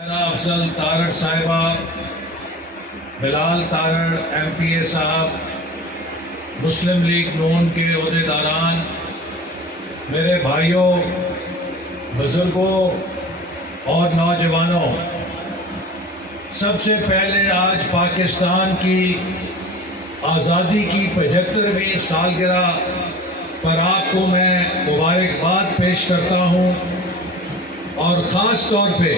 افضل تارڑ صاحبہ، بلال تارڑ MP صاحب، مسلم league نون کے عہدیداران، میرے بھائیوں، بزرگوں اور نوجوانوں، سب سے پہلے آج پاکستان کی آزادی کی 75ویں سالگرہ پر آپ کو میں مبارکباد پیش کرتا ہوں، اور خاص طور پہ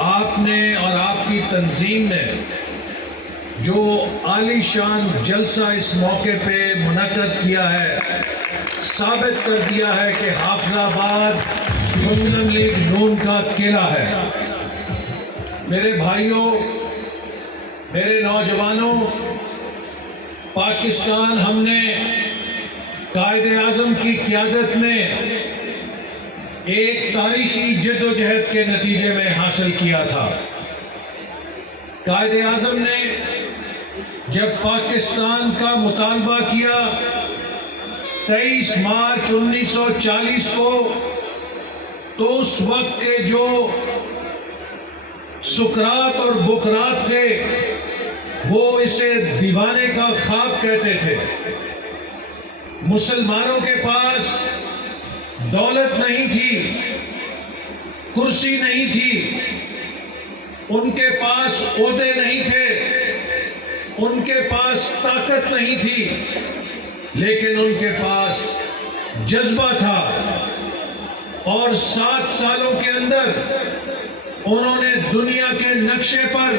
آپ نے اور آپ کی تنظیم نے جو عالی شان جلسہ اس موقع پہ منعقد کیا ہے، ثابت کر دیا ہے کہ حافظ آباد مسلم لیگ نون کا قلعہ ہے۔ میرے بھائیوں، میرے نوجوانوں، پاکستان ہم نے قائد اعظم کی قیادت میں ایک تاریخی جد و جہد کے نتیجے میں حاصل کیا تھا۔ قائد اعظم نے جب پاکستان کا مطالبہ کیا 23 مارچ 1940 کو، تو اس وقت کے جو سقراط اور بقراط تھے وہ اسے دیوانے کا خواب کہتے تھے۔ مسلمانوں کے پاس دولت نہیں تھی، کرسی نہیں تھی، ان کے پاس عہدے نہیں تھے، ان کے پاس طاقت نہیں تھی، لیکن ان کے پاس جذبہ تھا، اور 7 سالوں کے اندر انہوں نے دنیا کے نقشے پر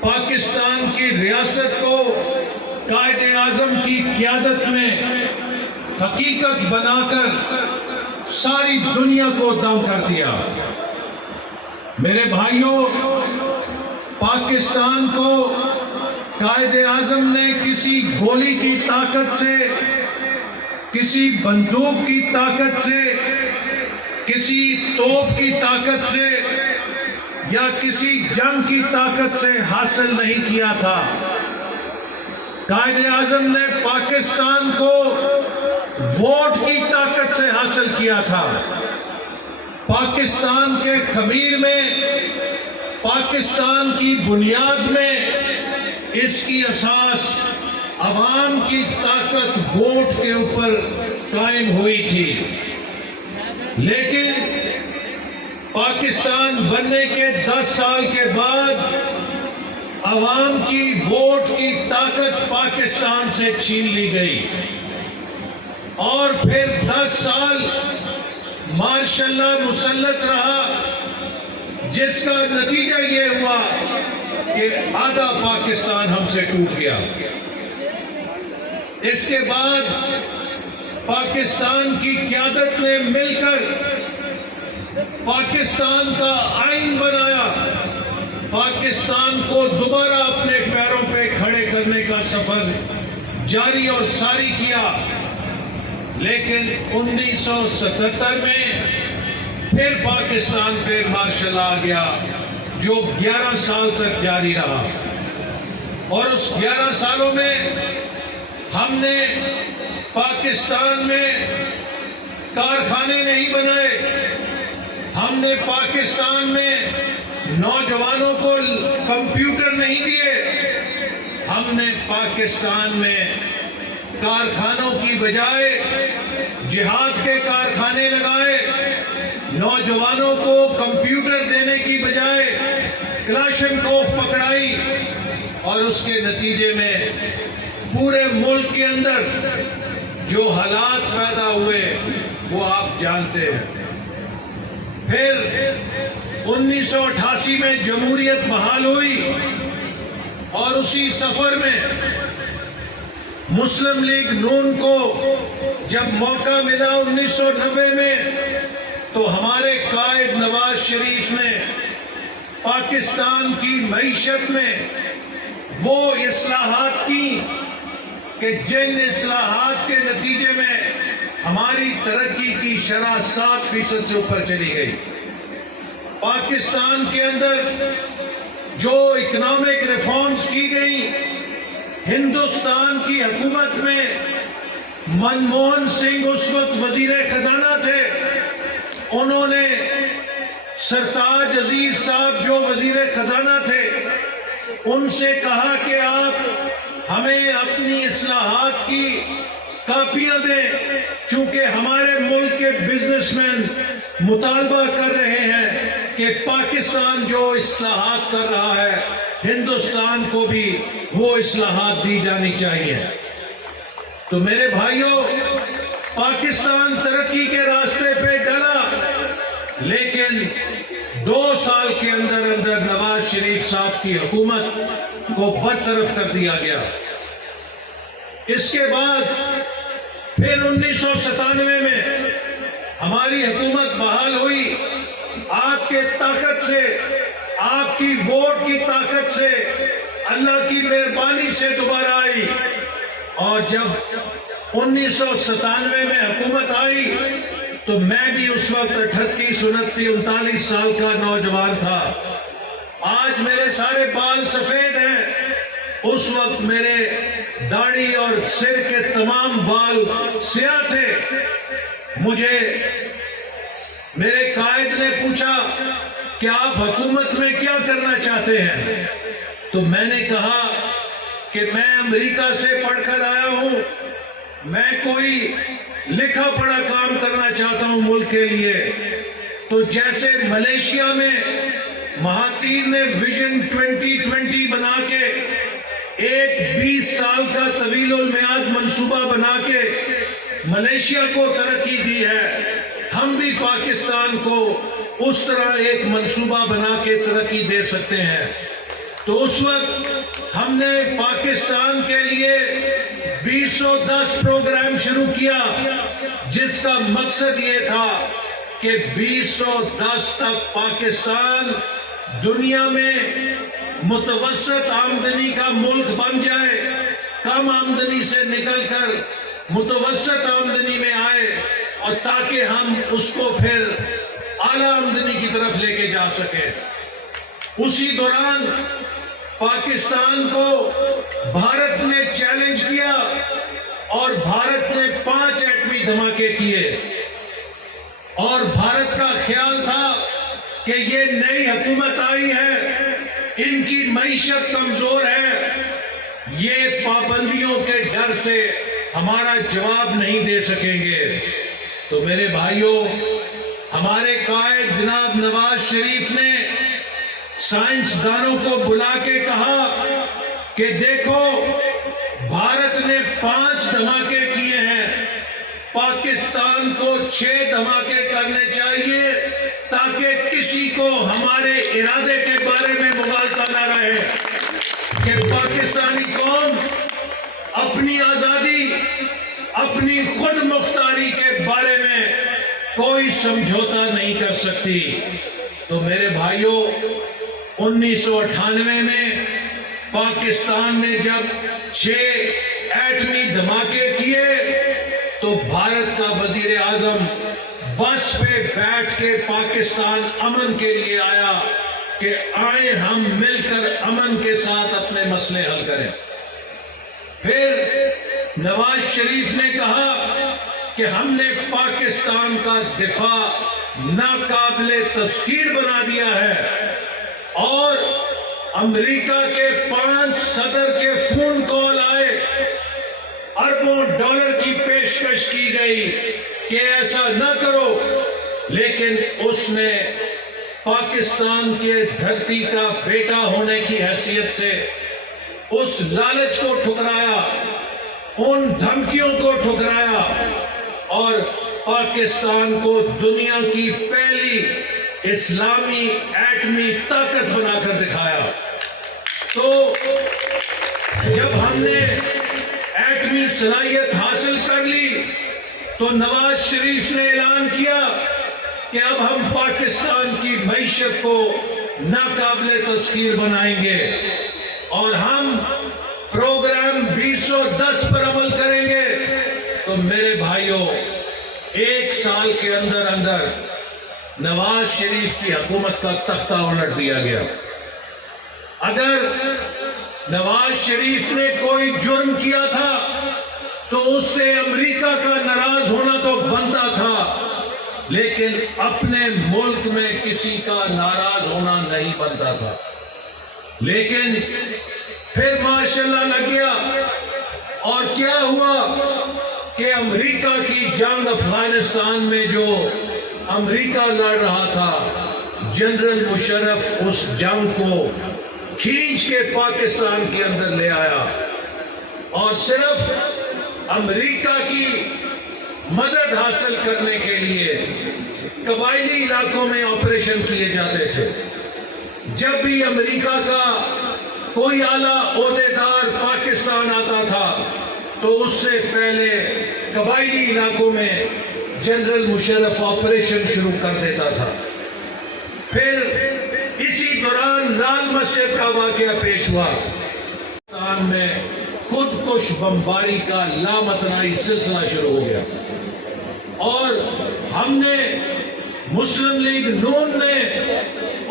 پاکستان کی ریاست کو قائد اعظم کی قیادت میں حقیقت بنا کر ساری دنیا کو داؤں کر دیا۔ میرے بھائیوں، پاکستان کو قائد اعظم نے کسی گولی کی طاقت سے، کسی بندوق کی طاقت سے، کسی توپ کی طاقت سے یا کسی جنگ کی طاقت سے حاصل نہیں کیا تھا۔ قائد اعظم نے پاکستان کو ووٹ کی طاقت سے حاصل کیا تھا۔ پاکستان کے خمیر میں، پاکستان کی بنیاد میں اس کی اساس عوام کی طاقت ووٹ کے اوپر قائم ہوئی تھی، لیکن پاکستان بننے کے 10 سال کے بعد عوام کی ووٹ کی طاقت پاکستان سے چھین لی گئی، اور پھر 10 سال ماشاء اللہ مسلط رہا، جس کا نتیجہ یہ ہوا کہ آدھا پاکستان ہم سے ٹوٹ گیا۔ اس کے بعد پاکستان کی قیادت نے مل کر پاکستان کا آئین بنایا، پاکستان کو دوبارہ اپنے پیروں پہ کھڑے کرنے کا سفر جاری اور ساری کیا، لیکن 1977 میں پھر پاکستان پہ مارشل آ گیا، جو 11 سال تک جاری رہا، اور اس 11 سالوں میں ہم نے پاکستان میں کارخانے نہیں بنائے، ہم نے پاکستان میں نوجوانوں کو کمپیوٹر نہیں دیے، ہم نے پاکستان میں کارخانوں کی بجائے جہاد کے کارخانے لگائے، نوجوانوں کو کمپیوٹر دینے کی بجائے کلاشنکوف پکڑائی، اور اس کے نتیجے میں پورے ملک کے اندر جو حالات پیدا ہوئے وہ آپ جانتے ہیں۔ پھر 1988 میں جمہوریت بحال ہوئی، اور اسی سفر میں مسلم لیگ نون کو جب موقع ملا 1990 میں، تو ہمارے قائد نواز شریف نے پاکستان کی معیشت میں وہ اصلاحات کی کہ جن اصلاحات کے نتیجے میں ہماری ترقی کی شرح 7% سے اوپر چلی گئی۔ پاکستان کے اندر جو اکنامک ریفارمز کی گئی، ہندوستان کی حکومت میں منموہن سنگھ اس وقت وزیر خزانہ تھے، انہوں نے سرتاج عزیز صاحب جو وزیر خزانہ تھے، ان سے کہا کہ آپ ہمیں اپنی اصلاحات کی کاپیاں دیں، چونکہ ہمارے ملک کے بزنس مین مطالبہ کر رہے ہیں کہ پاکستان جو اصلاحات کر رہا ہے ہندوستان کو بھی وہ اصلاحات دی جانی چاہیے۔ تو میرے بھائیوں، پاکستان ترقی کے راستے پہ ڈلا، لیکن 2 سال کے اندر اندر نواز شریف صاحب کی حکومت کو برطرف کر دیا گیا۔ اس کے بعد پھر 1997 میں ہماری حکومت بحال ہوئی، آپ کے طاقت سے، آپ کی ووٹ کی طاقت سے، اللہ کی مہربانی سے دوبارہ آئی۔ اور جب 1997 میں حکومت آئی تو میں بھی اس وقت 38 29 39 سال کا نوجوان تھا۔ آج میرے سارے بال سفید ہیں، اس وقت میرے داڑھی اور سر کے تمام بال سیاہ تھے۔ مجھے میرے قائد نے پوچھا کہ آپ حکومت میں کیا کرنا چاہتے ہیں؟ تو میں نے کہا کہ میں امریکہ سے پڑھ کر آیا ہوں، میں کوئی لکھا پڑھا کام کرنا چاہتا ہوں ملک کے لیے۔ تو جیسے ملیشیا میں مہاتیر نے ویژن 2020 بنا کے ایک 20 سال کا طویل المیعاد منصوبہ بنا کے ملیشیا کو ترقی دی ہے، ہم بھی پاکستان کو اس طرح ایک منصوبہ بنا کے ترقی دے سکتے ہیں۔ تو اس وقت ہم نے پاکستان کے لیے 2010 پروگرام شروع کیا، جس کا مقصد یہ تھا کہ 2010 تک پاکستان دنیا میں متوسط آمدنی کا ملک بن جائے، کم آمدنی سے نکل کر متوسط آمدنی میں آئے، اور تاکہ ہم اس کو پھر اعلیٰ آمدنی کی طرف لے کے جا سکیں۔ اسی دوران پاکستان کو بھارت نے چیلنج کیا اور بھارت نے 5 ایٹمی دھماکے کیے، اور بھارت کا خیال تھا کہ یہ نئی حکومت آئی ہے، ان کی معیشت کمزور ہے، یہ پابندیوں کے ڈر سے ہمارا جواب نہیں دے سکیں گے۔ تو میرے بھائیوں، ہمارے قائد جناب نواز شریف نے سائنسدانوں کو بلا کے کہا کہ دیکھو، بھارت نے 5 دھماکے کیے ہیں، پاکستان کو 6 دھماکے کرنے چاہیے تاکہ کسی کو ہمارے ارادے کے بارے میں مغالطہ نہ رہے کہ پاکستانی قوم اپنی آزادی، اپنی خود مختاری کے بارے میں کوئی سمجھوتا نہیں کر سکتی۔ تو میرے بھائیوں، 1998 میں پاکستان نے جب 6 ایٹمی دھماکے کیے تو بھارت کا وزیر اعظم بس پہ بیٹھ کے پاکستان امن کے لیے آیا کہ آئیں ہم مل کر امن کے ساتھ اپنے مسئلے حل کریں۔ پھر نواز شریف نے کہا کہ ہم نے پاکستان کا دفاع ناقابل تسخیر بنا دیا ہے، اور امریکہ کے 5 صدر کے فون کال آئے، اربوں ڈالر کی پیشکش کی گئی کہ ایسا نہ کرو، لیکن اس نے پاکستان کے دھرتی کا بیٹا ہونے کی حیثیت سے اس لالچ کو ٹھکرایا، ان دھمکیوں کو ٹھکرایا، اور پاکستان کو دنیا کی پہلی اسلامی ایٹمی طاقت بنا کر دکھایا۔ تو جب ہم نے ایٹمی صلاحیت حاصل کر لی تو نواز شریف نے اعلان کیا کہ اب ہم پاکستان کی معیشت کو ناقابل تسخیر بنائیں گے، اور ہم پروگرام 2010 پر عمل کریں گے۔ تو میرے بھائیوں، 1 سال کے اندر اندر نواز شریف کی حکومت کا تختہ الٹ دیا گیا۔ اگر نواز شریف نے کوئی جرم کیا تھا تو اس سے امریکہ کا ناراض ہونا تو بنتا تھا، لیکن اپنے ملک میں کسی کا ناراض ہونا نہیں بنتا تھا. لیکن پھر ماشاءاللہ لگ گیا. اور کیا ہوا کہ امریکہ کی جنگ افغانستان میں جو امریکہ لڑ رہا تھا، جنرل مشرف اس جنگ کو کھینچ کے پاکستان کے اندر لے آیا، اور صرف امریکہ کی مدد حاصل کرنے کے لیے قبائلی علاقوں میں آپریشن کیے جاتے تھے. جب بھی امریکہ کا کوئی اعلیٰ عہدیدار پاکستان آتا تھا تو اس سے پہلے قبائلی علاقوں میں جنرل مشرف آپریشن شروع کر دیتا تھا. پھر اسی دوران لال مسجد کا واقعہ پیش ہوا. پاکستان میں خود کش بمباری کا لامتناہی سلسلہ شروع ہو گیا، اور ہم نے مسلم لیگ نون نے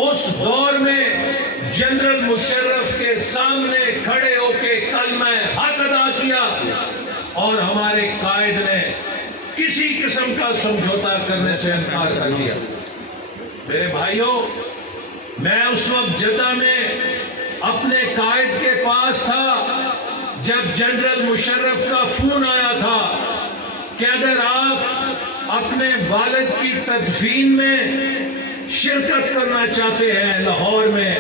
اس دور میں جنرل مشرف کے سامنے کھڑے ہو کے کلمہ حق ادا کیا، اور ہمارے قائد نے کسی قسم کا سمجھوتا کرنے سے انکار کر دیا. میرے بھائیوں، میں اس وقت جدہ میں اپنے قائد کے پاس تھا جب جنرل مشرف کا فون آیا تھا کہ اگر آپ اپنے والد کی تدفین میں شرکت کرنا چاہتے ہیں لاہور میں،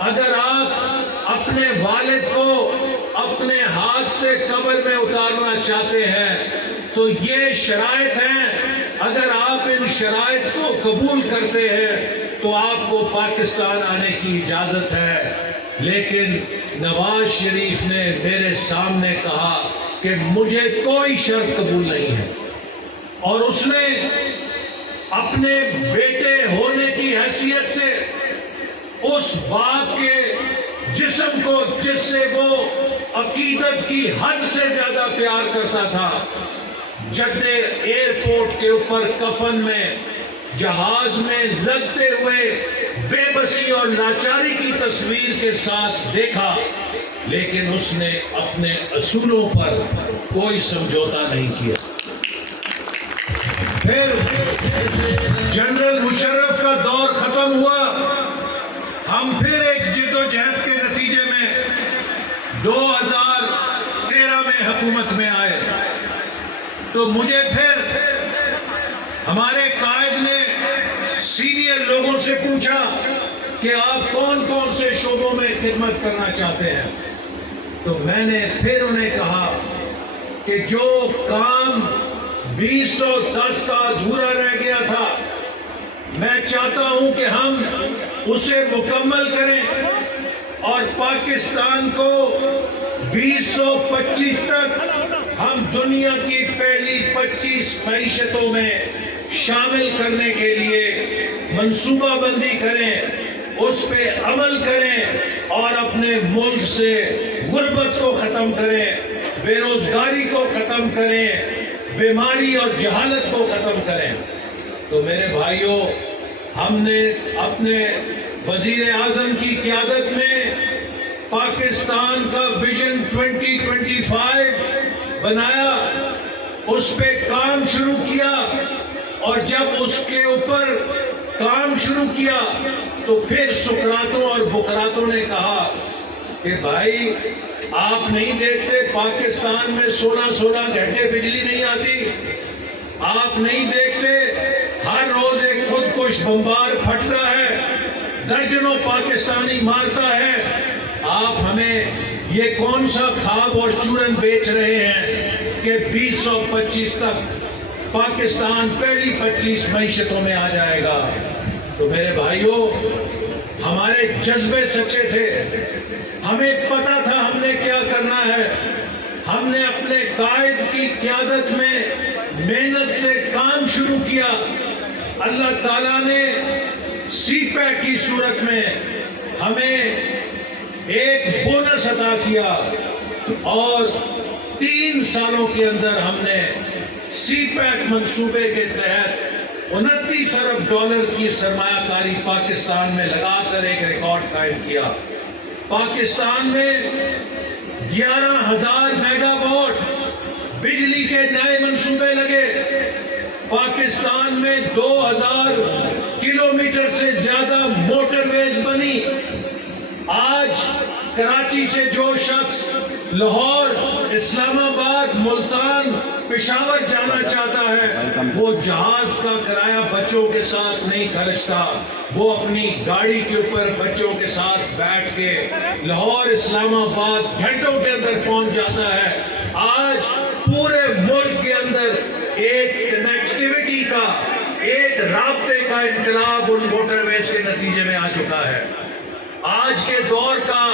اگر آپ اپنے والد کو اپنے ہاتھ سے قبر میں اتارنا چاہتے ہیں تو یہ شرائط ہیں. اگر آپ ان شرائط کو قبول کرتے ہیں تو آپ کو پاکستان آنے کی اجازت ہے. لیکن نواز شریف نے میرے سامنے کہا کہ مجھے کوئی شرط قبول نہیں ہے، اور اس نے اپنے بیٹے ہونے کی حیثیت سے اس باپ کے جسم کو جس سے وہ عقیدت کی حد سے زیادہ پیار کرتا تھا، جدہ ایئرپورٹ کے اوپر کفن میں جہاز میں لگتے ہوئے بے بسی اور لاچاری کی تصویر کے ساتھ دیکھا، لیکن اس نے اپنے اصولوں پر کوئی سمجھوتا نہیں کیا. پھر جنرل مشرف کا دور ختم ہوا. ہم پھر ایک جد و جہد کے نتیجے میں 2013 میں حکومت میں آئے. تو مجھے پھر ہمارے قائد نے سینئر لوگوں سے پوچھا کہ آپ کون کون سے شعبوں میں خدمت کرنا چاہتے ہیں. تو میں نے پھر انہیں کہا کہ جو کام 2010 کا ادھورا رہ گیا تھا، میں چاہتا ہوں کہ ہم اسے مکمل کریں اور پاکستان کو 2025 تک ہم دنیا کی پہلی 25 معیشتوں میں شامل کرنے کے لیے منصوبہ بندی کریں، اس پہ عمل کریں، اور اپنے ملک سے غربت کو ختم کریں، بے روزگاری کو ختم کریں، بیماری اور جہالت کو ختم کریں. تو میرے بھائیوں، ہم نے اپنے وزیر اعظم کی قیادت میں پاکستان کا ویژن 2025 بنایا، اس پہ کام شروع کیا، اور جب اس کے اوپر کام شروع کیا تو پھر سقراطوں اور بقراطوں نے کہا کہ بھائی آپ نہیں دیکھتے پاکستان میں 16 گھنٹے بجلی نہیں آتی، آپ نہیں دیکھتے ہر روز ایک خودکش بمبار پھٹتا ہے، درجنوں پاکستانی مارتا ہے، آپ ہمیں یہ کون سا خواب اور چورن بیچ رہے ہیں کہ 2025 تک پاکستان پہلی 25 معیشتوں میں آ جائے گا. تو میرے بھائیوں، ہمارے جذبے سچے تھے، ہمیں پتا تھا ہم نے کیا کرنا ہے. ہم نے اپنے قائد کی قیادت میں محنت سے کام شروع کیا. اللہ تعالیٰ نے سی پیک کی صورت میں ہمیں ایک بونس عطا کیا، اور 3 سالوں کے اندر ہم نے سی پیک منصوبے کے تحت 29 ارب ڈالر کی سرمایہ کاری پاکستان میں لگا کر ایک ریکارڈ قائم کیا. پاکستان میں 11,000 میگا واٹ بجلی کے نئے منصوبے لگے. پاکستان میں 2000 کلومیٹر سے زیادہ موٹر ویز بنی. آج کراچی سے جو شخص لاہور، اسلام آباد، ملتان، پشاور جانا چاہتا ہے وہ جہاز کا کرایہ بچوں کے ساتھ نہیں خرچتا، وہ اپنی گاڑی کے اوپر بچوں کے ساتھ بیٹھ کے لاہور، اسلام آباد گھنٹوں کے اندر پہنچ جاتا ہے. آج پورے ملک کے اندر ایک کنیکٹیویٹی کا، ایک رابطے کا انقلاب ان موٹر ویز کے نتیجے میں آ چکا ہے. آج کے دور کا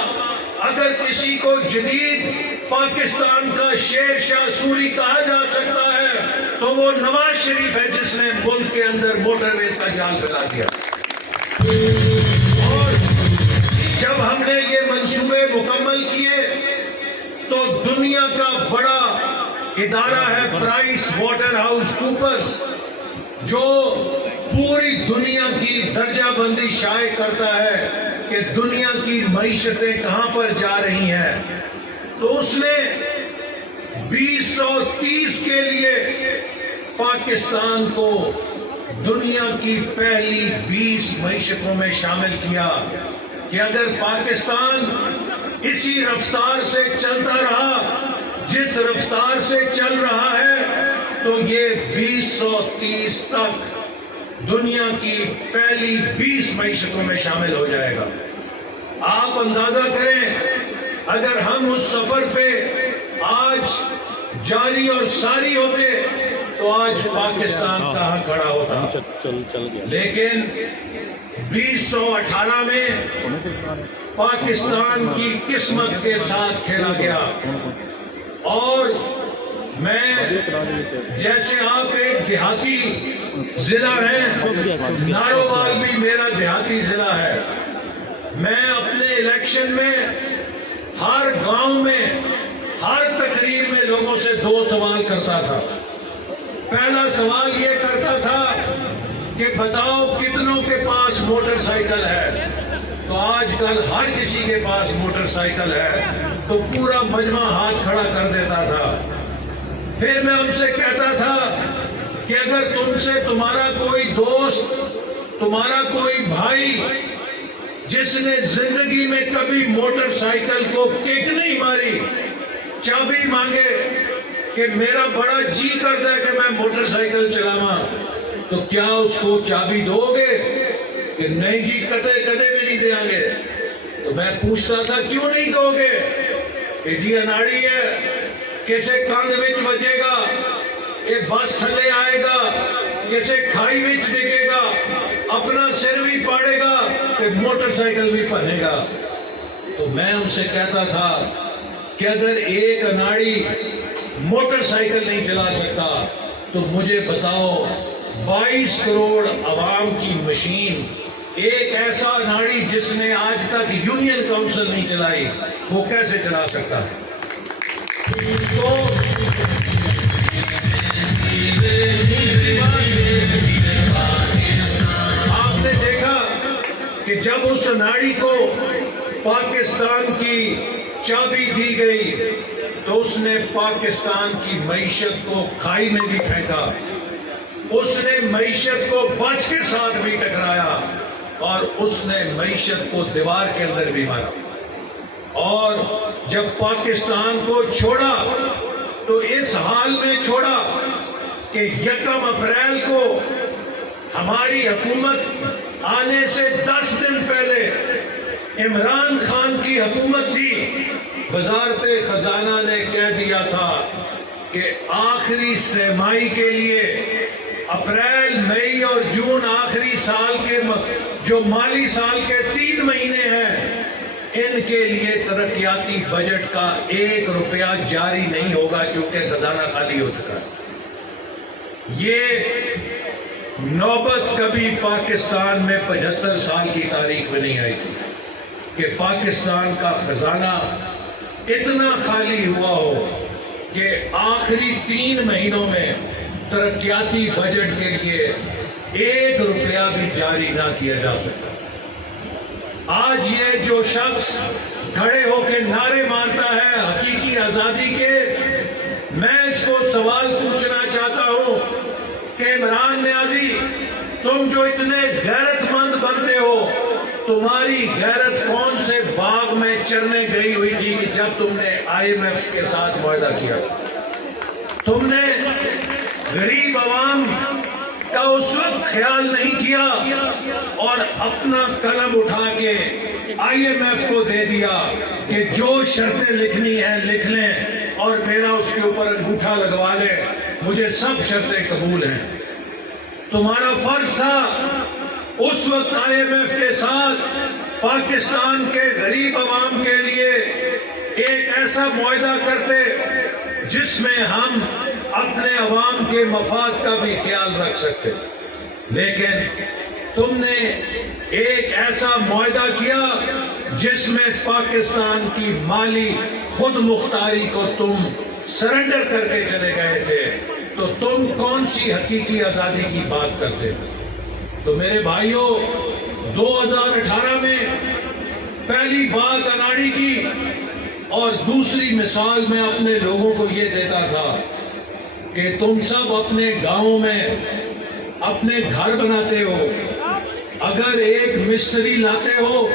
اگر کسی کو جدید پاکستان کا شیر شاہ سوری کہا جا سکتا ہے تو وہ نواز شریف ہے، جس نے ملک کے اندر موٹر ویز کا جال پھیلا دیا. اور جب ہم نے یہ منصوبے مکمل کیے تو دنیا کا بڑا ادارہ ہے پرائس واٹر ہاؤس کوپرز، جو پوری دنیا کی درجہ بندی شائع کرتا ہے کہ دنیا کی معیشتیں کہاں پر جا رہی ہیں، تو اس نے 2030 کے لیے پاکستان کو دنیا کی پہلی 20 معیشتوں میں شامل کیا کہ اگر پاکستان اسی رفتار سے چلتا رہا جس رفتار سے چل رہا ہے تو یہ 2030 تک دنیا کی پہلی 20 معیشتوں میں شامل ہو جائے گا. آپ اندازہ کریں اگر ہم اس سفر پہ آج جاری اور ساری ہوتے تو آج پاکستان کہاں کھڑا ہوتا. لیکن 2018 میں پاکستان کی قسمت کے ساتھ کھیلا گیا. اور میں جیسے آپ ایک دیہاتی ضلع ہیں، نارووال بھی میرا دیہاتی ضلع ہے. میں اپنے الیکشن میں ہر گاؤں میں ہر تقریر میں لوگوں سے 2 سوال کرتا تھا. پہلا سوال یہ کرتا تھا کہ بتاؤ کتنوں کے پاس موٹر سائیکل ہے. تو آج کل ہر کسی کے پاس موٹر سائیکل ہے تو پورا مجمع ہاتھ کھڑا کر دیتا تھا. پھر میں ان سے کہتا تھا کہ اگر تم سے تمہارا کوئی دوست، تمہارا کوئی بھائی جس نے زندگی میں کبھی موٹر سائیکل کو کک نہیں ماری، چابی مانگے کہ میرا بڑا جی کرتا ہے کہ میں موٹر سائیکل چلاواں، تو کیا اس کو چابی دو گے؟ کہ نہیں جی کدے بھی نہیں دیں گے. تو میں پوچھتا تھا کیوں نہیں دو گے؟ کہ جی اناڑی ہے، کسے کاندھ وچ بجے گا، یہ بس تھلے آئے گا، کسے کھائی وچ ڈگے گا، اپنا سر بھی پاڑے گا کہ موٹر سائیکل بھی پہنے گا. تو میں ان سے کہتا تھا کہ اگر ایک اناڑی موٹر سائیکل نہیں چلا سکتا تو مجھے بتاؤ 22 کروڑ عوام کی مشین، ایک ایسا اناڑی جس نے آج تک یونین کاؤنسل نہیں چلائی، وہ کیسے چلا سکتا ہے؟ تو آپ نے دیکھا کہ جب اس اناڑی کو پاکستان کی چابی دی گئی تو اس نے پاکستان کی معیشت کو کھائی میں بھی پھینکا، اس نے معیشت کو بس کے ساتھ بھی ٹکرایا اور اس نے معیشت کو دیوار کے اندر بھی مارا. اور جب پاکستان کو چھوڑا تو اس حال میں چھوڑا کہ 1 اپریل کو ہماری حکومت آنے سے 10 دن پہلے عمران خان کی حکومت تھی، وزارت خزانہ نے کہہ دیا تھا کہ آخری سرمائی کے لیے اپریل، مئی اور جون آخری سال کے جو مالی سال کے 3 مہینے ہیں ان کے لیے ترقیاتی بجٹ کا 1 روپیہ جاری نہیں ہوگا کیونکہ خزانہ خالی ہو چکا ہے. یہ نوبت کبھی پاکستان میں 75 سال کی تاریخ میں نہیں آئی تھی کہ پاکستان کا خزانہ اتنا خالی ہوا ہو کہ آخری 3 مہینوں میں ترقیاتی بجٹ کے لیے 1 روپیہ بھی جاری نہ کیا جا سکتا. آج یہ جو شخص کھڑے ہو کے نعرے مارتا ہے حقیقی آزادی کے، میں اس کو سوال پوچھنا چاہتا ہوں کہ عمران تم جو اتنے غیرت مند بنتے ہو، تمہاری غیرت کون سے باغ میں چرنے گئی ہوئی تھی کہ جب تم نے IMF کے ساتھ معاہدہ کیا؟ تم نے غریب عوام کا اس وقت خیال نہیں کیا اور اپنا قلم اٹھا کے IMF کو دے دیا کہ جو شرطیں لکھنی ہیں لکھ لیں اور میرا اس کے اوپر انگوٹھا لگوا لیں، مجھے سب شرطیں قبول ہیں۔ تمہارا فرض تھا اس وقت IMF کے ساتھ پاکستان کے غریب عوام کے لیے ایک ایسا معاہدہ کرتے جس میں ہم اپنے عوام کے مفاد کا بھی خیال رکھ سکتے، لیکن تم نے ایک ایسا معاہدہ کیا جس میں پاکستان کی مالی خود مختاری کو تم سرنڈر کر کے چلے گئے تھے، تو تم کون سی حقیقی آزادی کی بات کرتے؟ تو میرے بھائیوں، 2018 میں پہلی بات اناڑی کی اور دوسری مثال میں اپنے لوگوں کو یہ دیتا تھا کہ تم سب اپنے گاؤں میں اپنے گھر بناتے ہو، اگر ایک مستری لاتے ہو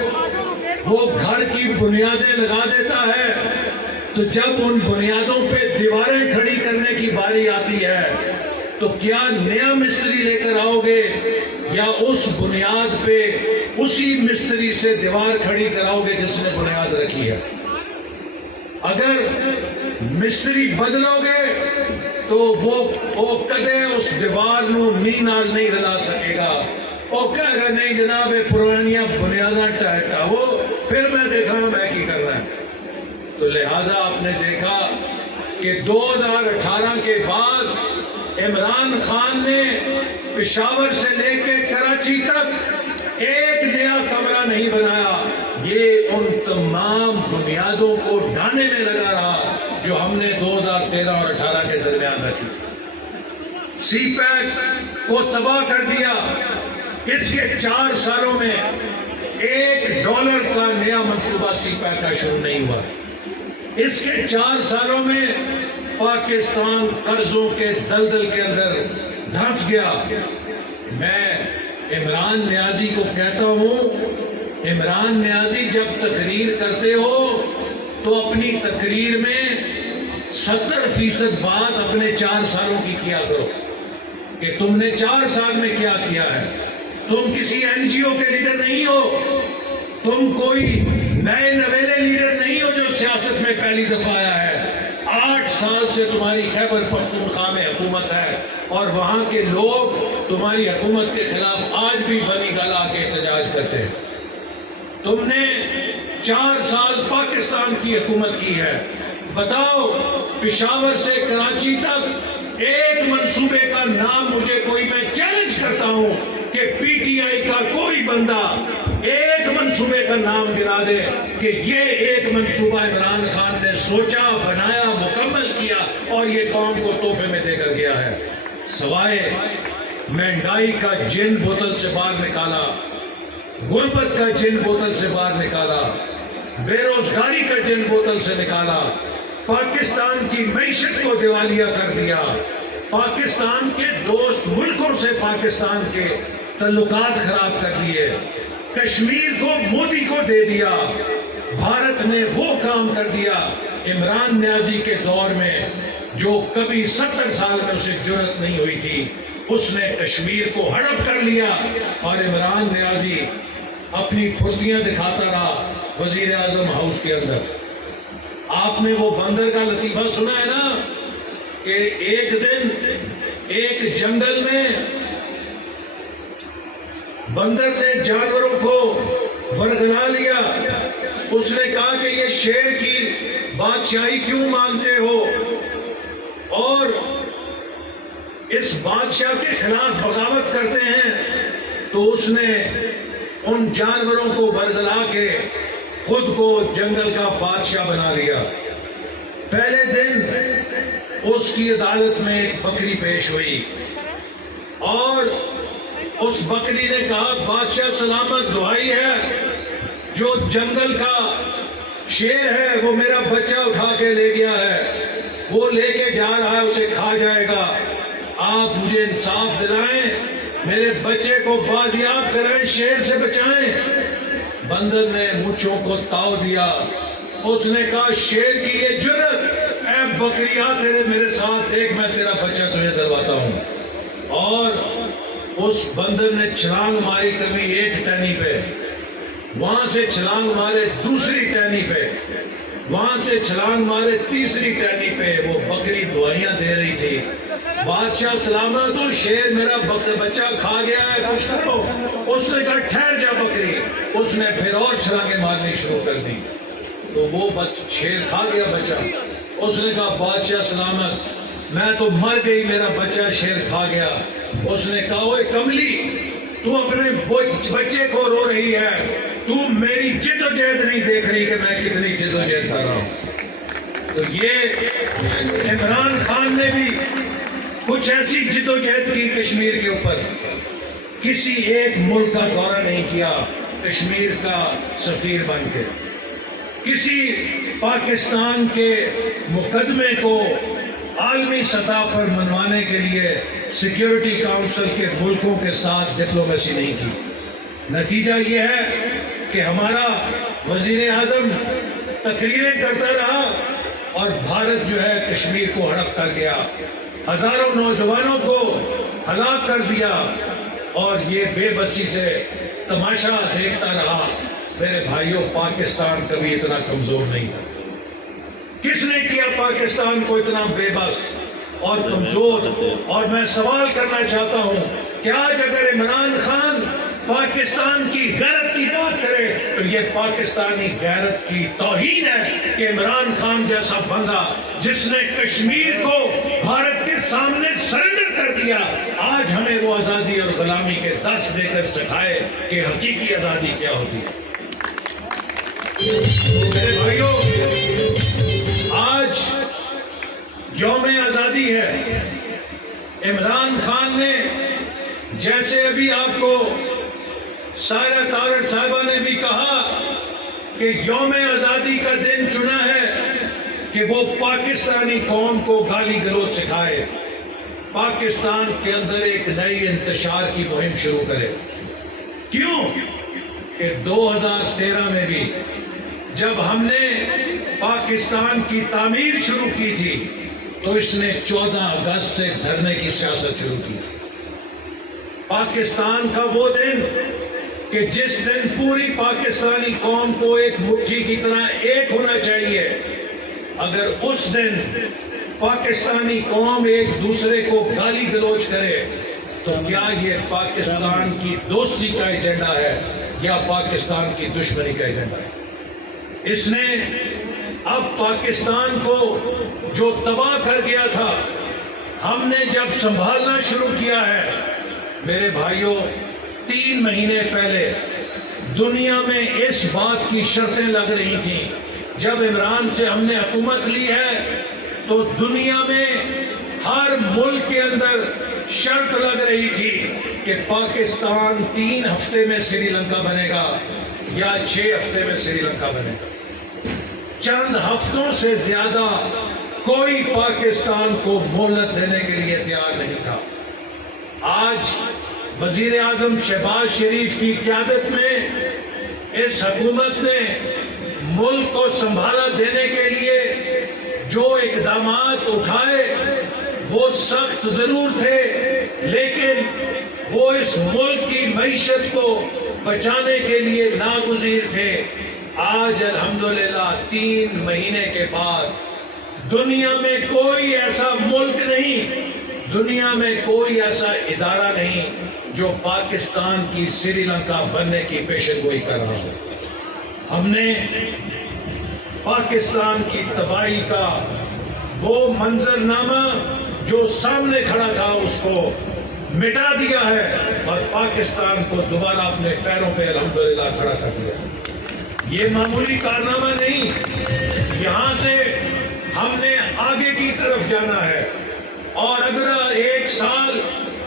وہ گھر کی بنیادیں لگا دیتا ہے، تو جب ان بنیادوں پہ دیواریں کھڑی کرنے کی باری آتی ہے تو کیا نیا مستری لے کر آؤ گے یا اس بنیاد پہ اسی مستری سے دیوار کھڑی کراؤ گے جس نے بنیاد رکھی ہے؟ اگر مستری بدلو گے تو وہ کدے اس دیوار نو نی نال نہیں رلا سکے گا، وہ کہے گا نہیں جناب پرانیاں بنیاداں ٹاہو پھر میں دیکھا میں کی کر رہا ہے۔ تو لہٰذا آپ نے دیکھا کہ 2018 کے بعد عمران خان نے پشاور سے لے کے کراچی تک ایک نیا کمرہ نہیں بنایا، یہ ان تمام بنیادوں کو ڈھانے میں لگا رہا جو ہم نے 2013 اور 18 کے درمیان رکھی۔ سی پیک کو تباہ کر دیا، اس کے 4 سالوں میں $1 کا نیا منصوبہ سی پیک کا شروع نہیں ہوا، اس کے 4 سالوں میں پاکستان قرضوں کے دلدل کے اندر دھنس گیا۔ میں عمران نیازی کو کہتا ہوں، عمران نیازی جب تقریر کرتے ہو تو اپنی تقریر میں 70% بات اپنے 4 سالوں کی کیا کرو کہ تم نے 4 سال میں کیا کیا ہے۔ تم کسی NGO کے لیڈر نہیں ہو، تم کوئی نئے نویلے لیڈر نہیں ہو جو سیاست میں پہلی دفعہ آیا ہے۔ 8 سال سے تمہاری خیبر پختونخوا میں حکومت ہے اور وہاں کے لوگ تمہاری حکومت کے خلاف آج بھی بنی گلا کے احتجاج کرتے ہیں۔ تم نے 4 سال پاکستان کی حکومت کی ہے، بتاؤ پشاور سے کراچی تک ایک منصوبے کا نام مجھے کوئی، میں چیلنج کرتا ہوں کہ PTI کا کوئی بندہ ایک منصوبے کا نام گرا دے کہ یہ ایک منصوبہ عمران خان نے سوچا، بنایا، مکمل کیا اور یہ قوم کو تحفے میں دے کر گیا ہے، سوائے مہنگائی کا جن بوتل سے باہر نکالا، غربت کا جن بوتل سے باہر نکالا، بے روزگاری کا جن بوتل سے نکالا، پاکستان کی معیشت کو دیوالیہ کر دیا، پاکستان کے دوست ملکوں سے پاکستان کے تعلقات خراب کر دیے، کشمیر کو مودی کو دے دیا۔ بھارت نے وہ کام کر دیا عمران نیازی کے دور میں جو کبھی 70 سال میں اسے جرأت نہیں ہوئی تھی، اس نے کشمیر کو ہڑپ کر لیا اور عمران نیازی اپنی پھرتیاں دکھاتا رہا وزیر اعظم ہاؤس کے اندر۔ آپ نے وہ بندر کا لطیفہ سنا ہے نا کہ ایک دن ایک جنگل میں بندر نے جانوروں کو ورگلا لیا، اس نے کہا کہ یہ شیر کی بادشاہی کیوں مانتے ہو اور اس بادشاہ کے خلاف بغاوت کرتے ہیں؟ تو اس نے ان جانوروں کو ورگلا کے خود کو جنگل کا بادشاہ بنا لیا۔ پہلے دن اس کی عدالت میں ایک بکری پیش ہوئی اور اس بکری نے کہا بادشاہ سلامت دعائی ہے، جو جنگل کا شیر ہے وہ میرا بچہ اٹھا کے لے گیا ہے، وہ لے کے جا رہا ہے، اسے کھا جائے گا، آپ مجھے انصاف دلائیں، میرے بچے کو بازیاب کریں، شیر سے بچائیں۔ بندر نے مونچھوں کو تاؤ دیا، اس نے کہا شیر کی یہ جرت، اے بکریا تیرے میرے ساتھ دیکھ، میں تیرا بچہ تجھے دلواتا ہوں۔ اور اس بندر نے چھلانگ ماری کبھی ایک ٹہنی پہ، وہاں سے چھلانگ مارے دوسری ٹہنی پہ، وہاں سے چھلانگ مارے تیسری ٹہنی پہ۔ وہ بکری دعائیاں دے رہی تھی، بادشاہ سلامت ہو، شیر میرا بچہ کھا گیا ہے، کچھ کرو۔ اس نے کہا ٹھہر جا بکری۔ اس نے پھر اور چھلانگیں مارنی شروع کر دی، تو وہ شیر کھا گیا بچہ۔ اس نے کہا بادشاہ سلامت، میں تو مر گئی، میرا بچہ شیر کھا گیا۔ اس نے کہا اوے کملی، تو اپنے بچے کو رو رہی ہے، تو میری جدوجہد نہیں دیکھ رہی کہ میں کتنی جدوجہد کر رہا ہوں۔ تو یہ عمران خان نے بھی کچھ ایسی جدوجہد کی کشمیر کے اوپر، کسی ایک ملک کا دورہ نہیں کیا کشمیر کا سفیر بن کے، کسی پاکستان کے مقدمے کو عالمی سطح پر منوانے کے لیے سیکیورٹی کاؤنسل کے ملکوں کے ساتھ ڈپلومیسی نہیں کی۔ نتیجہ یہ ہے کہ ہمارا وزیر اعظم تقریریں کرتا رہا اور بھارت جو ہے کشمیر کو ہڑپ کر گیا، ہزاروں نوجوانوں کو ہلاک کر دیا، اور یہ بے بسی سے تماشا دیکھتا رہا۔ میرے بھائیوں، پاکستان کبھی اتنا کمزور نہیں تھا۔ کس نے کیا پاکستان کو اتنا بے بس اور کمزور؟ اور میں سوال کرنا چاہتا ہوں کہ آج اگر عمران خان پاکستان کی غیرت کی بات کرے تو یہ پاکستانی غیرت کی توہین ہے کہ عمران خان جیسا بندہ جس نے کشمیر کو بھارت کے سامنے سرنڈر کر دیا، آج ہمیں وہ آزادی اور غلامی کے درس دے کر سکھائے کہ حقیقی آزادی کیا ہوتی ہے۔ میرے بھائیوں، آج یوم آزادی ہے۔ عمران خان نے، جیسے ابھی آپ کو سائرہ تارڑ صاحبہ نے بھی کہا کہ یوم آزادی کا دن چنا ہے کہ وہ پاکستانی قوم کو گالی گلوچ سکھائے، پاکستان کے اندر ایک نئی انتشار کی مہم شروع کرے۔ کیوں کہ 2013 میں بھی جب ہم نے پاکستان کی تعمیر شروع کی تھی تو اس نے 14 اگست سے دھرنے کی سیاست شروع کی۔ پاکستان کا وہ دن کہ جس دن پوری پاکستانی قوم کو ایک مٹھی کی طرح ایک ہونا چاہیے، اگر اس دن پاکستانی قوم ایک دوسرے کو گالی گلوچ کرے تو کیا یہ پاکستان کی دوستی کا ایجنڈا ہے یا پاکستان کی دشمنی کا ایجنڈا ہے؟ اس نے اب پاکستان کو جو تباہ کر گیا تھا، ہم نے جب سنبھالنا شروع کیا ہے، میرے بھائیوں، 3 مہینے پہلے دنیا میں اس بات کی شرطیں لگ رہی تھیں۔ جب عمران سے ہم نے حکومت لی ہے تو دنیا میں ہر ملک کے اندر شرط لگ رہی تھی کہ پاکستان 3 ہفتے میں سری لنکا بنے گا یا 6 ہفتے میں سری لنکا بنے گا۔ چند ہفتوں سے زیادہ کوئی پاکستان کو مہلت دینے کے لیے تیار نہیں تھا۔ آج وزیر اعظم شہباز شریف کی قیادت میں اس حکومت نے ملک کو سنبھالا دینے کے لیے جو اقدامات اٹھائے وہ سخت ضرور تھے، لیکن وہ اس ملک کی معیشت کو بچانے کے لیے ناگزیر تھے۔ آج الحمدللہ 3 مہینے کے بعد دنیا میں کوئی ایسا ملک نہیں، دنیا میں کوئی ایسا ادارہ نہیں جو پاکستان کی سری لنکا بننے کی پیشن گوئی کر رہا ہو۔ ہم نے پاکستان کی تباہی کا وہ منظرنامہ جو سامنے کھڑا تھا اس کو مٹا دیا ہے اور پاکستان کو دوبارہ اپنے پیروں پہ الحمدللہ کھڑا کر دیا۔ یہ معمولی کارنامہ نہیں، یہاں سے ہم نے آگے کی طرف جانا ہے، اور اگر 1 سال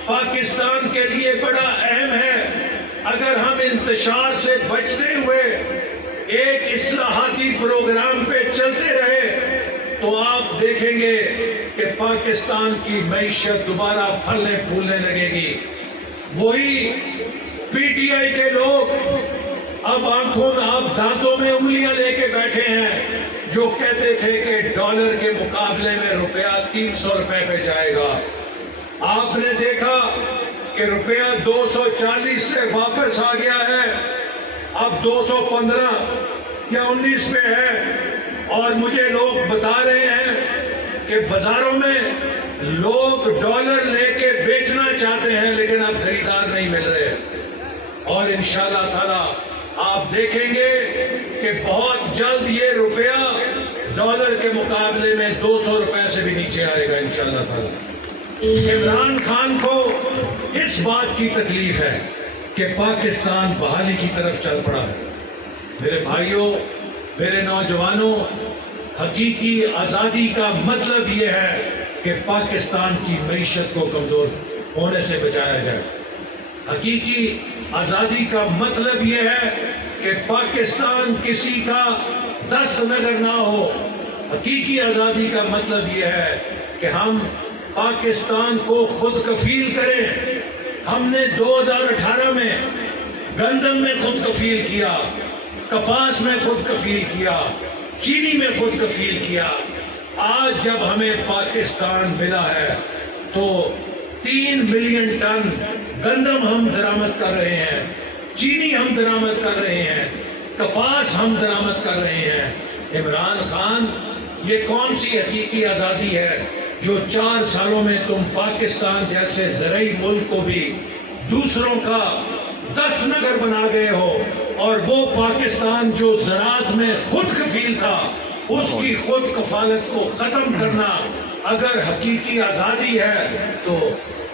پاکستان کے لیے بڑا اہم ہے، اگر ہم انتشار سے بچتے ہوئے ایک اصلاحاتی پروگرام پہ چلتے رہے تو آپ دیکھیں گے کہ پاکستان کی معیشت دوبارہ پھلنے پھولنے لگے گی، وہی پی ٹی آئی کے لوگ اب آنکھوں میں اب دانتوں میں انگلیاں لے کے بیٹھے ہیں جو کہتے تھے کہ ڈالر کے مقابلے میں روپیہ 300 روپے پہ جائے گا. آپ نے دیکھا کہ روپیہ 240 سے واپس آ گیا ہے, اب 215 یا 19 پہ ہے. اور مجھے لوگ بتا رہے ہیں کہ بازاروں میں لوگ ڈالر لے کے بیچنا چاہتے ہیں لیکن اب خریدار نہیں مل رہے. اور انشاءاللہ تعالی آپ دیکھیں گے کہ بہت جلد یہ روپیہ ڈالر کے مقابلے میں 200 روپے سے بھی نیچے آئے گا انشاءاللہ تعالی. عمران خان کو اس بات کی تکلیف ہے کہ پاکستان بحالی کی طرف چل پڑا ہے. میرے بھائیوں, میرے نوجوانوں, حقیقی آزادی کا مطلب یہ ہے کہ پاکستان کی معیشت کو کمزور ہونے سے بچایا جائے. حقیقی آزادی کا مطلب یہ ہے کہ پاکستان کسی کا دست نگر نہ ہو. حقیقی آزادی کا مطلب یہ ہے کہ ہم پاکستان کو خود کفیل کریں. ہم نے 2018 میں گندم میں خود کفیل کیا, کپاس میں خود کفیل کیا, چینی میں خود کفیل کیا. آج جب ہمیں پاکستان ملا ہے تو 3 ملین ٹن گندم ہم درآمد کر رہے ہیں, چینی ہم درآمد کر رہے ہیں, کپاس ہم درآمد کر رہے ہیں. عمران خان, یہ کون سی حقیقی آزادی ہے جو 4 سالوں میں تم پاکستان جیسے زرعی ملک کو بھی دوسروں کا دست نگر بنا گئے ہو, اور وہ پاکستان جو زراعت میں خود کفیل تھا اس کی خود کفالت کو ختم کرنا اگر حقیقی آزادی ہے تو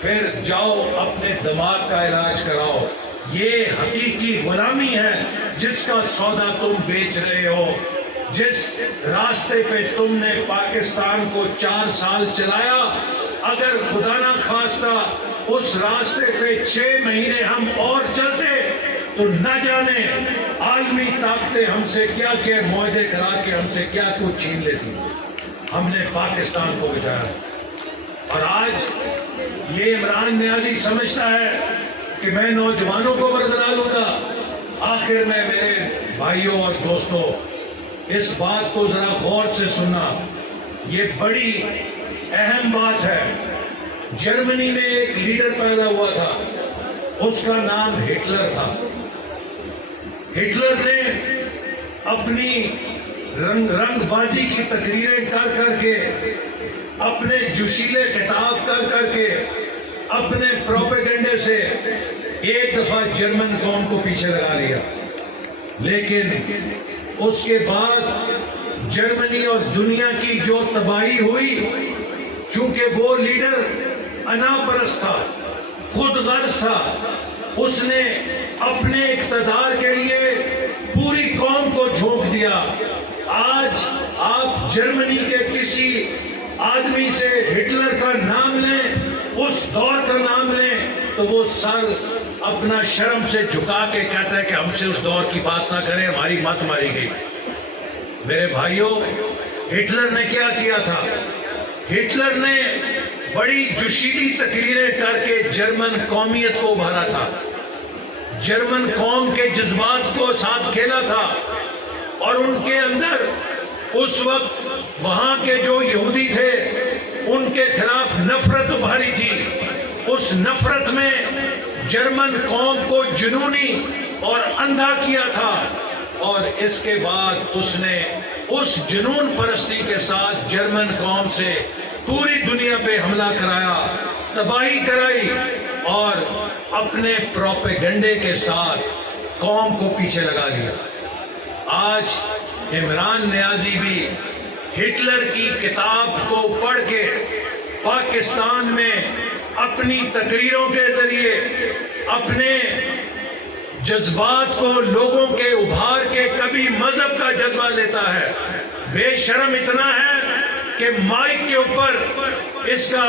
پھر جاؤ اپنے دماغ کا علاج کراؤ. یہ حقیقی غلامی ہے جس کا سودا تم بیچ رہے ہو. جس راستے پہ تم نے پاکستان کو 4 سال چلایا, اگر خدا نہ خواستہ اس راستے پہ 6 مہینے ہم اور چلتے تو نہ جانے عالمی طاقتیں ہم سے کیا کیا معاہدے کرا کے ہم سے کیا کچھ چھین لیتی. ہم نے پاکستان کو بچایا. اور آج یہ عمران نیازی سمجھتا ہے کہ میں نوجوانوں کو برگلا لوں گا. آخر میں میرے بھائیوں اور دوستوں, اس بات کو ذرا غور سے سننا, یہ بڑی اہم بات ہے. جرمنی میں ایک لیڈر پیدا ہوا تھا, اس کا نام ہٹلر تھا. ہٹلر نے اپنی رنگ بازی کی تقریریں کر کر کے, اپنے جوشیلے خطاب کر کر کے, اپنے پروپیگنڈے سے ایک دفعہ جرمن قوم کو پیچھے لگا لیا. لیکن اس کے بعد جرمنی اور دنیا کی جو تباہی ہوئی, چونکہ وہ لیڈر انا پرست تھا, خود غرض تھا, اس نے اپنے اقتدار کے لیے پوری قوم کو جھونک دیا. آج آپ جرمنی کے کسی آدمی سے ہٹلر کا نام لیں, اس دور کا نام لیں, تو وہ سر اپنا شرم سے جھکا کے کہتا ہے کہ ہم سے اس دور کی بات نہ کریں, ہماری مت ماری گئی. میرے بھائیوں, ہٹلر نے کیا کیا تھا؟ ہٹلر نے بڑی جوشیلی تقریریں کر کے جرمن قومیت کو ابھارا تھا, جرمن قوم کے جذبات کو ساتھ کھیلا تھا, اور ان کے اندر اس وقت وہاں کے جو یہودی تھے ان کے خلاف نفرت ابھاری تھی. اس نفرت میں جرمن قوم کو جنونی اور اندھا کیا تھا, اور اس کے بعد اس نے اس جنون پرستی کے ساتھ جرمن قوم سے پوری دنیا پہ حملہ کرایا, تباہی کرائی, اور اپنے پروپیگنڈے کے ساتھ قوم کو پیچھے لگا دیا. آج عمران نیازی بھی ہٹلر کی کتاب کو پڑھ کے پاکستان میں اپنی تقریروں کے ذریعے اپنے جذبات کو لوگوں کے ابھار کے کبھی مذہب کا جذبہ لیتا ہے. بے شرم اتنا ہے کہ مائک کے اوپر اس کا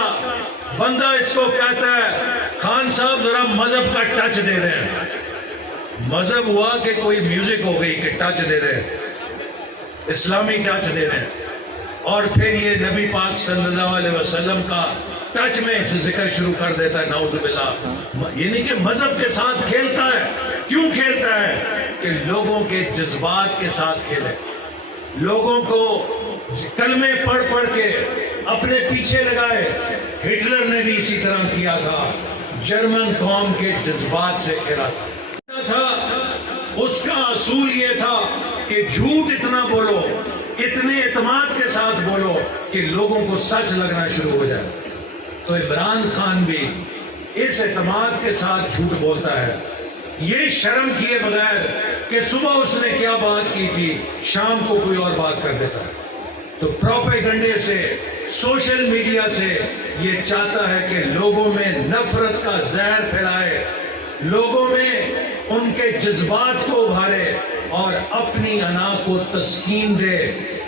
بندہ اس کو کہتا ہے, خان صاحب ذرا مذہب کا ٹچ دے دیں. مذہب ہوا کہ کوئی میوزک ہو گئی کہ ٹچ دے دیں, اسلامی ٹچ دے دیں, اور پھر یہ نبی پاک صلی اللہ علیہ وسلم کا ٹچ میں سے ذکر شروع کر دیتا ہے، نعوذ باللہ. یہ نہیں کہ مذہب کے ساتھ کھیلتا ہے. کیوں کھیلتا ہے؟ کہ لوگوں کے جذبات کے ساتھ کھیلے، لوگوں کو کلمے پڑھ پڑھ کے اپنے پیچھے لگائے. ہٹلر نے بھی اسی طرح کیا تھا، جرمن قوم کے جذبات سے کھیلا تھا. اس کا اصول یہ تھا کہ جھوٹ اتنا بولو، اتنے اعتماد کے ساتھ بولو کہ لوگوں کو سچ لگنا شروع ہو جائے. تو عمران خان بھی اس اعتماد کے ساتھ جھوٹ بولتا ہے، یہ شرم کیے بغیر کہ صبح اس نے کیا بات کی تھی، شام کو کوئی اور بات کر دیتا ہے. تو پروپیگنڈے سے، سوشل میڈیا سے یہ چاہتا ہے کہ لوگوں میں نفرت کا زہر پھیلائے، لوگوں میں ان کے جذبات کو ابھارے اور اپنی انا کو تسکین دے.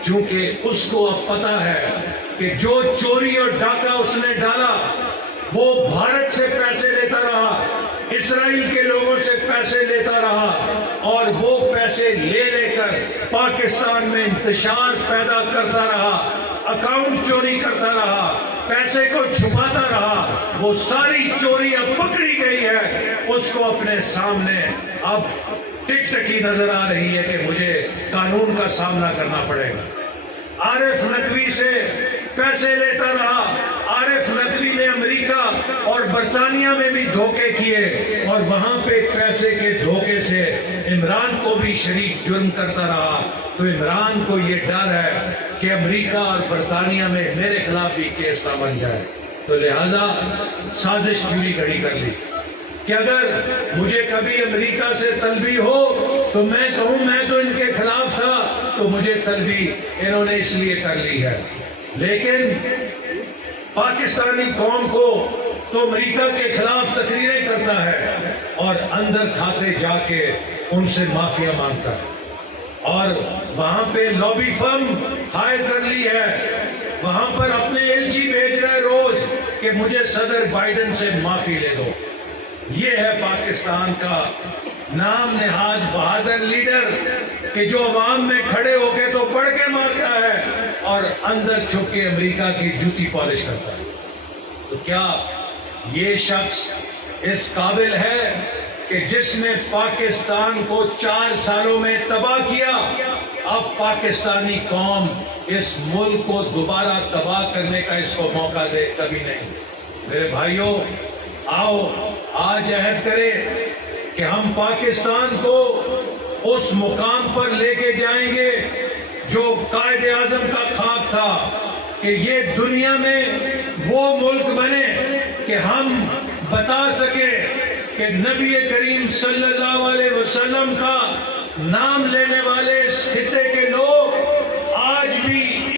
چونکہ اس کو اب پتا ہے کہ جو چوری اور ڈاکہ اس نے ڈالا وہ بھارت سے پیسے لیتا رہا، اسرائیل کے لوگوں سے پیسے لیتا رہا، اور وہ پیسے لے لے کر پاکستان میں انتشار پیدا کرتا رہا، اکاؤنٹ چوری کرتا رہا، پیسے کو چھپاتا رہا. وہ ساری چوری اب پکڑی گئی ہے، اس کو اپنے سامنے اب ٹک ٹکی نظر آ رہی ہے کہ مجھے قانون کا سامنا کرنا پڑے گا. عارف نقوی سے پیسے لیتا رہا. عارف نقوی نے امریکہ اور برطانیہ میں بھی دھوکے کیے، اور وہاں پہ پیسے کے دھوکے سے عمران کو بھی شریک جرم کرتا رہا. تو عمران کو یہ ڈر ہے کہ امریکہ اور برطانیہ میں میرے خلاف بھی کیس نہ بن جائے. تو لہذا سازش تھیوری کھڑی کر لی کہ اگر مجھے کبھی امریکہ سے طلبی ہو تو میں کہوں میں تو ان کے خلاف تھا، تو مجھے طلبی انہوں نے اس لیے کر لی ہے. لیکن پاکستانی قوم کو تو امریکہ کے خلاف تقریریں کرتا ہے اور اندر کھاتے جا کے ان سے معافیا مانگتا ہے، اور وہاں پہ لابی فرم ہائر کر لی ہے، وہاں پر اپنے ایلچی بھیج رہے روز کہ مجھے صدر بائیڈن سے معافی لے دو. یہ ہے پاکستان کا نام نہاد بہادر لیڈر کہ جو عوام میں کھڑے ہو کے تو پڑھ کے مارتا ہے اور اندر چھپ کے امریکہ کی جوتی پالش کرتا ہے. تو کیا یہ شخص اس قابل ہے کہ جس نے پاکستان کو 4 سالوں میں تباہ کیا، اب پاکستانی قوم اس ملک کو دوبارہ تباہ کرنے کا اس کو موقع دے؟ کبھی نہیں. میرے بھائیوں، آؤ آج عہد کرے کہ ہم پاکستان کو اس مقام پر لے کے جائیں گے جو قائد اعظم کا خواب تھا، کہ یہ دنیا میں وہ ملک بنے کہ ہم بتا سکیں کہ نبی کریم صلی اللہ علیہ وسلم کا نام لینے والے